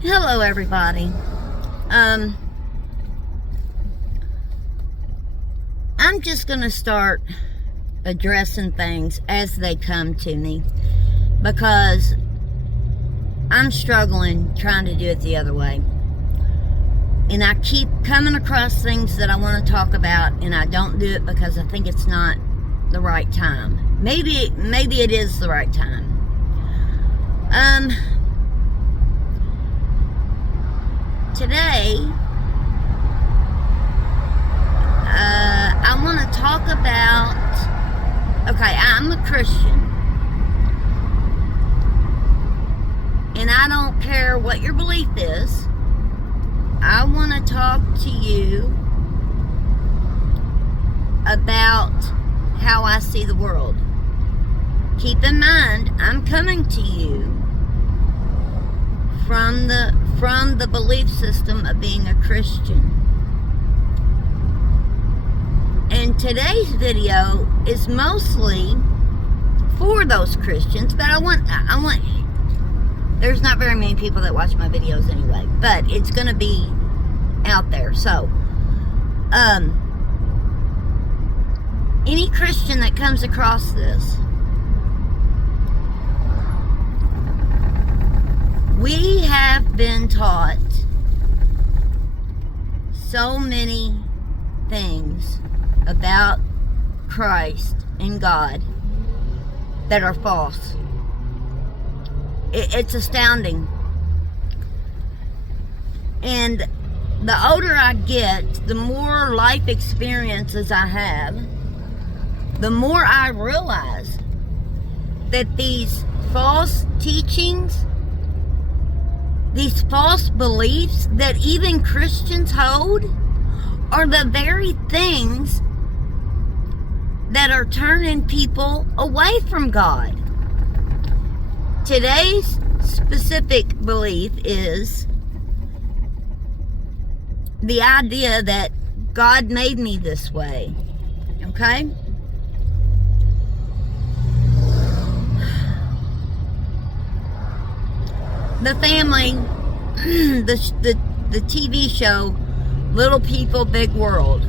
Hello everybody. I'm just gonna start addressing things as they come to me because I'm struggling trying to do it the other way, and I keep coming across things that I want to talk about and I don't do it because I think it's not the right time. Maybe it is the right time. Today, I want to talk about, okay, I'm a Christian, and I don't care what your belief is. I want to talk to you about how I see the world. Keep in mind, I'm coming to you from the belief system of being a Christian. And today's video is mostly for those Christians, but I want there's not very many people that watch my videos anyway, but it's going to be out there. So, any Christian that comes across this, we have been taught so many things about Christ and God that are false. It's astounding. And the older I get, the more life experiences I have, the more I realize that these false teachings, these false beliefs that even Christians hold, are the very things that are turning people away from God. Today's specific belief is the idea that God made me this way. Okay? The family, the TV show, Little People, Big World.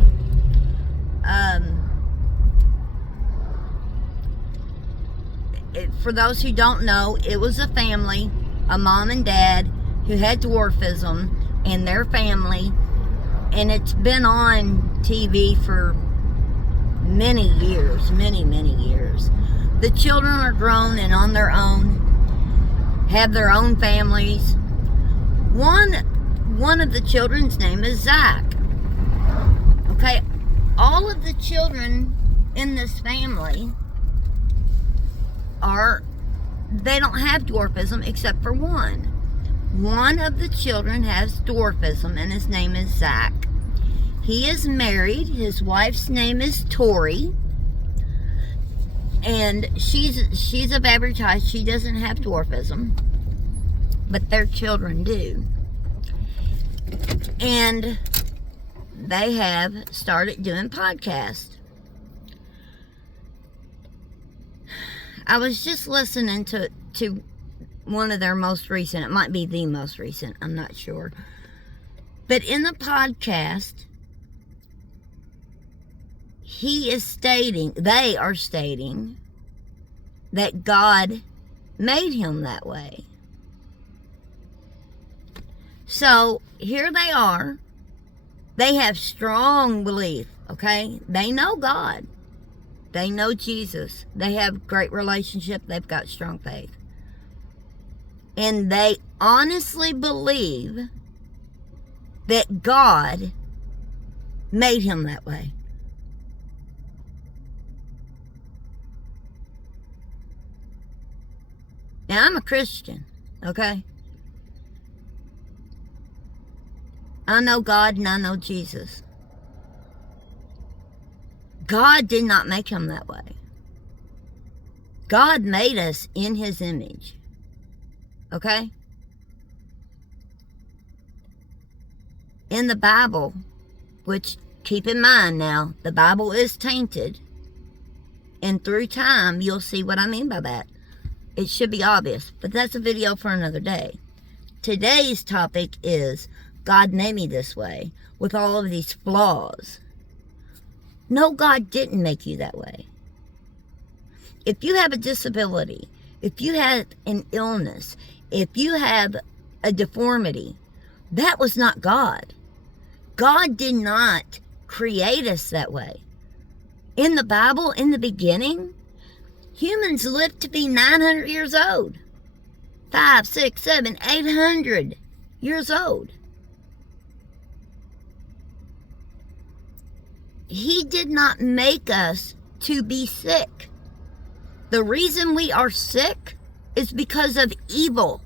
For those who don't know, it was a family, a mom and dad, who had dwarfism in their family, and it's been on TV for many years, many years. The children are grown and on their own, have their own families. One of the children's name is Zach. Okay, all of the children in this family they don't have dwarfism except for one. One of the children has dwarfism, and his name is Zach. He is married. His wife's name is Tori, and she's of average height. She doesn't have dwarfism, but their children do. And they have started doing podcasts. I was just listening to one of their most recent, it might be the most recent, I'm not sure. But in the podcast, they are stating that God made him that way. So here they are. They have strong belief, okay? They know God. They know Jesus. They have great relationship. They've got strong faith. And they honestly believe that God made him that way. Now, I'm a Christian, okay? I know God and I know Jesus. God did not make him that way. God made us in his image. Okay? In the Bible, which, keep in mind now, the Bible is tainted. And through time, you'll see what I mean by that. It should be obvious, but that's a video for another day. today's topic is God made me this way with all of these flaws. No, God didn't make you that way. If you have a disability, if you have an illness, if you have a deformity, that was not God. God did not create us that way. In the Bible, in the beginning, humans lived to be 900 years old. 5, 6, 7, 800 years old. He did not make us to be sick. The reason we are sick is because of evil,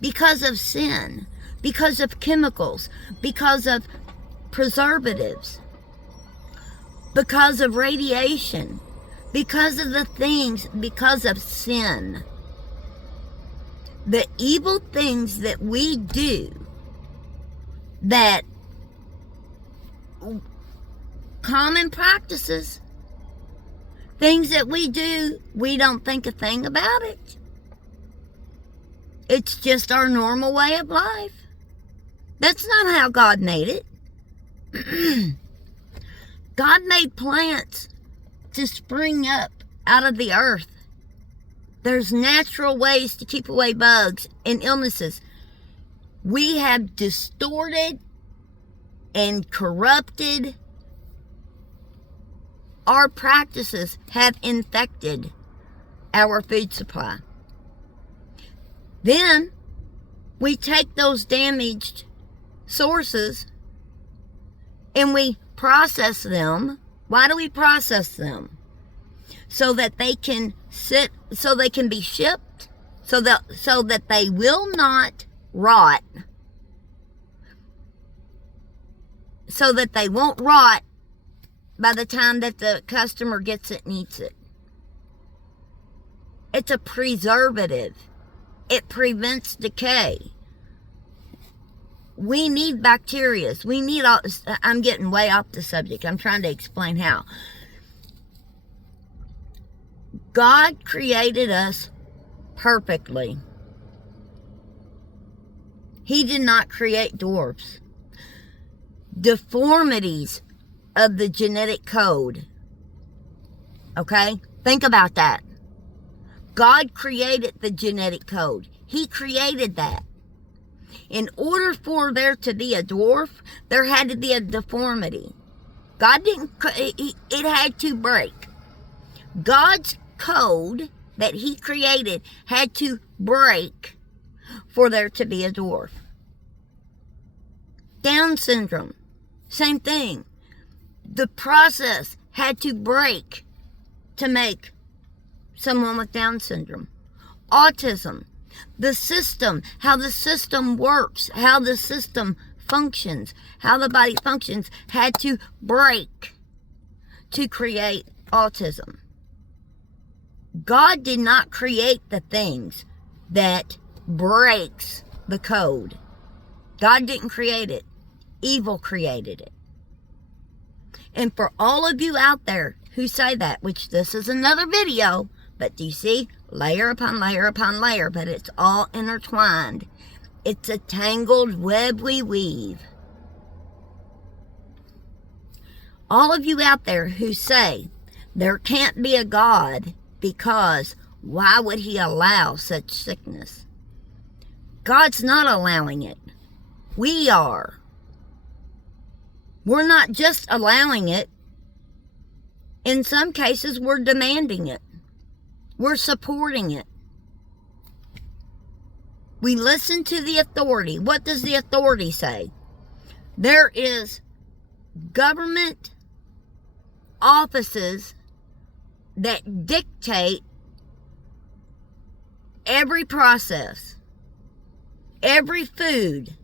because of sin, because of chemicals, because of preservatives, because of radiation, because of the things, because of sin. The evil things that we do, that common practices, things that we do, we don't think a thing about it. It's just our normal way of life. That's not how God made it. God made plants to spring up out of the earth. There's natural ways to keep away bugs and illnesses. We have distorted and corrupted. Our practices have infected our food supply. Then we take those damaged sources and we process them. Why do we process them? So that they can be shipped, so that they will not rot, so that they won't rot by the time that the customer gets it and eats it. It's a preservative. It prevents decay. We need bacteria. I'm getting way off the subject. I'm trying to explain how. God created us perfectly. He did not create dwarfs. Deformities of the genetic code. Okay? Think about that. God created the genetic code. He created that. In order for there to be a dwarf, there had to be a deformity. God didn't, it had to break. God's code that He created had to break for there to be a dwarf. Down syndrome, same thing. The process had to break to make someone with Down syndrome. Autism, the system, how the system works, how the system functions, how the body functions, had to break to create autism. God did not create the things that breaks the code. God didn't create it. Evil created it. And for all of you out there who say that, which this is another video, but do you see? Layer upon layer upon layer, but it's all intertwined. It's a tangled web we weave. All of you out there who say there can't be a God because why would He allow such sickness? God's not allowing it. We are. We're not just allowing it. In some cases, we're demanding it. We're supporting it. We listen to the authority. What does the authority say? There is government offices that dictate every process, every food.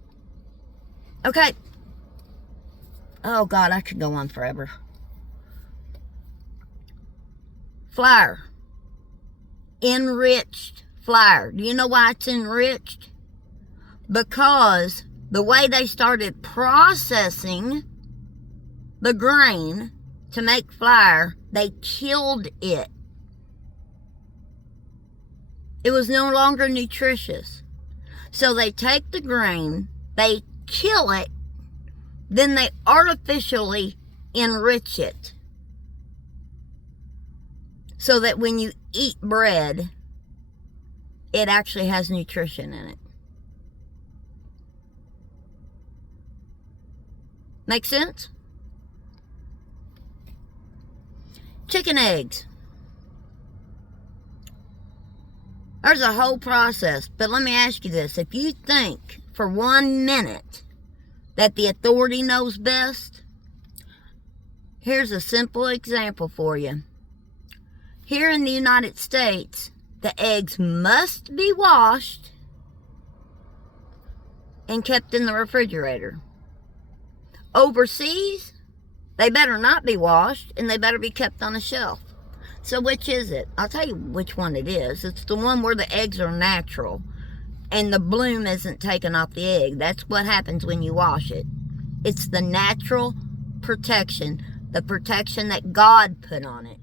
Okay. Oh God, I could go on forever. Flour. Enriched flour. Do you know why it's enriched? Because the way they started processing the grain to make flour, they killed it. It was no longer nutritious. So they take the grain, they kill it, then they artificially enrich it. So that when you eat bread, it actually has nutrition in it. Make sense? Chicken eggs. There's a whole process, but let me ask you this. If you think for 1 minute that the authority knows best, here's a simple example for you. Here in the United States, the eggs must be washed and kept in the refrigerator. Overseas, they better not be washed and they better be kept on a shelf. So which is it? I'll tell you which one it is. It's the one where the eggs are natural and the bloom isn't taken off the egg. That's what happens when you wash it. It's the natural protection, the protection that God put on it.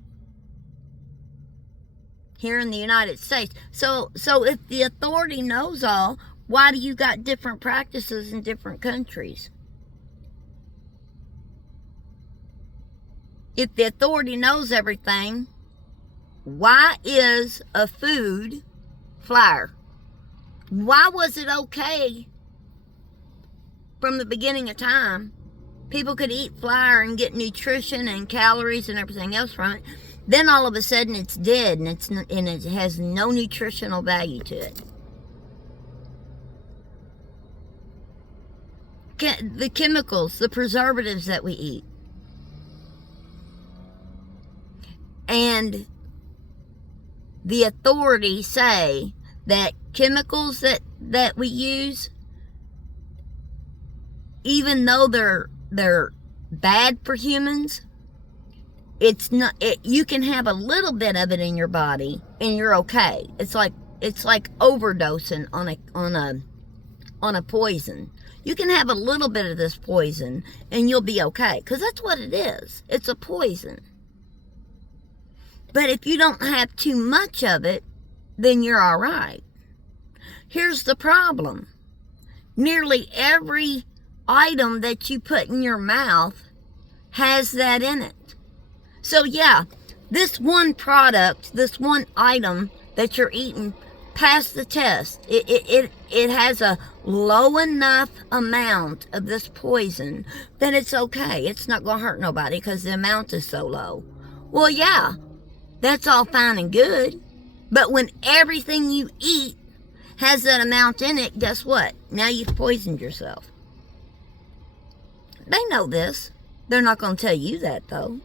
Here in the United States. So if the authority knows all, why do you got different practices in different countries? If the authority knows everything, why is a food flour? Why was it okay from the beginning of time? People could eat flour and get nutrition and calories and everything else from it. Then all of a sudden it's dead and it has no nutritional value to it. The chemicals, the preservatives that we eat. And the authorities say that chemicals that we use, even though they're bad for humans, it's not. You can have a little bit of it in your body and you're okay. It's like overdosing on a poison. You can have a little bit of this poison and you'll be okay, because that's what it is. It's a poison. But if you don't have too much of it, then you're all right. Here's the problem. Nearly every item that you put in your mouth has that in it. So yeah, this one product, this one item that you're eating passed the test. It has a low enough amount of this poison that it's okay. It's not going to hurt nobody because the amount is so low. Well, yeah. That's all fine and good. But when everything you eat has that amount in it, guess what? Now you've poisoned yourself. They know this. They're not going to tell you that, though.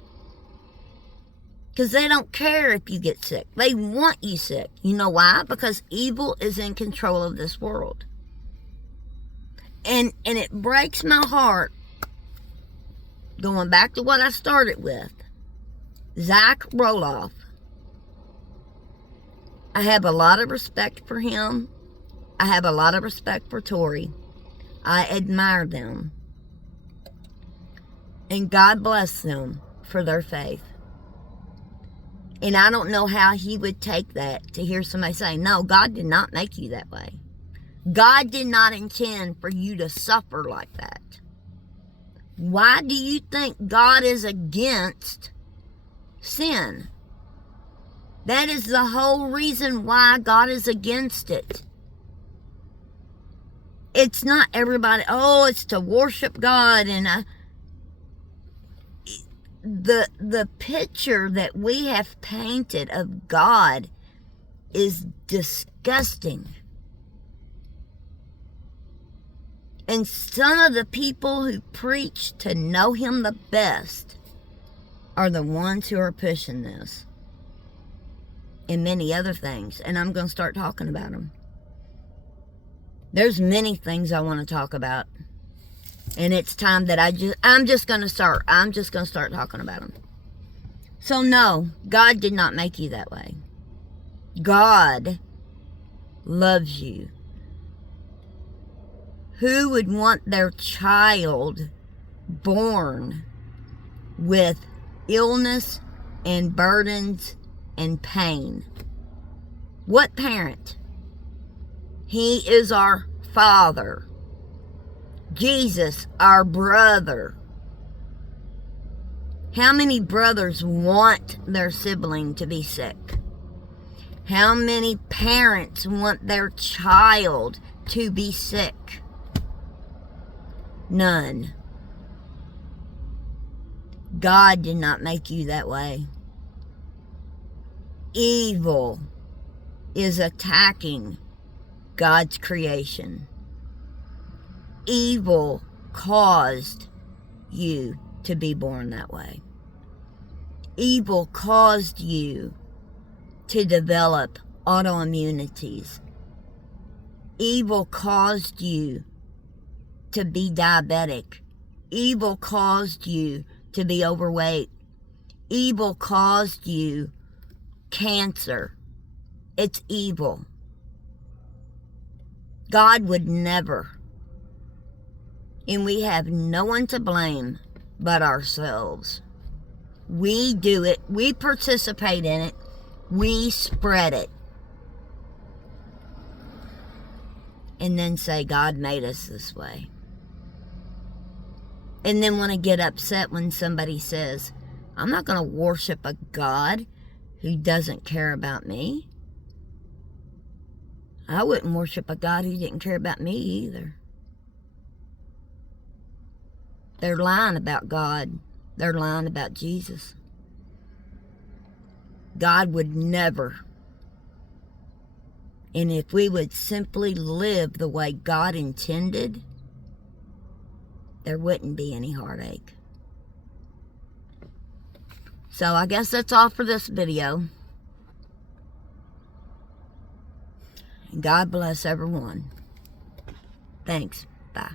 Because they don't care if you get sick. They want you sick. You know why? Because evil is in control of this world. And it breaks my heart, going back to what I started with, Zach Roloff. I have a lot of respect for him. I have a lot of respect for Tori. I admire them. And God bless them for their faith. And I don't know how he would take that to hear somebody say, no, God did not make you that way. God did not intend for you to suffer like that. Why do you think God is against sin? That is the whole reason why God is against it. It's not everybody, it's to worship God. And the picture that we have painted of God is disgusting. And some of the people who preach to know him the best are the ones who are pushing this. And many other things. And I'm going to start talking about them. There's many things I want to talk about. And it's time that I'm just going to start talking about them. So no, God did not make you that way. God loves you. Who would want their child born with illness and burdens and pain? What parent? He is our Father. Jesus, our brother. How many brothers want their sibling to be sick? How many parents want their child to be sick? None. God did not make you that way. Evil is attacking God's creation. Evil caused you to be born that way. Evil caused you to develop autoimmunities. Evil caused you to be diabetic. Evil caused you to be overweight. Evil caused you cancer. It's evil. God would never. And we have no one to blame but ourselves. We do it. We participate in it. We spread it. And then say, God made us this way. And then want to get upset when somebody says, I'm not going to worship a God who doesn't care about me. I wouldn't worship a God who didn't care about me either. They're lying about God. They're lying about Jesus. God would never. And if we would simply live the way God intended, there wouldn't be any heartache. So I guess that's all for this video. God bless everyone. Thanks. Bye.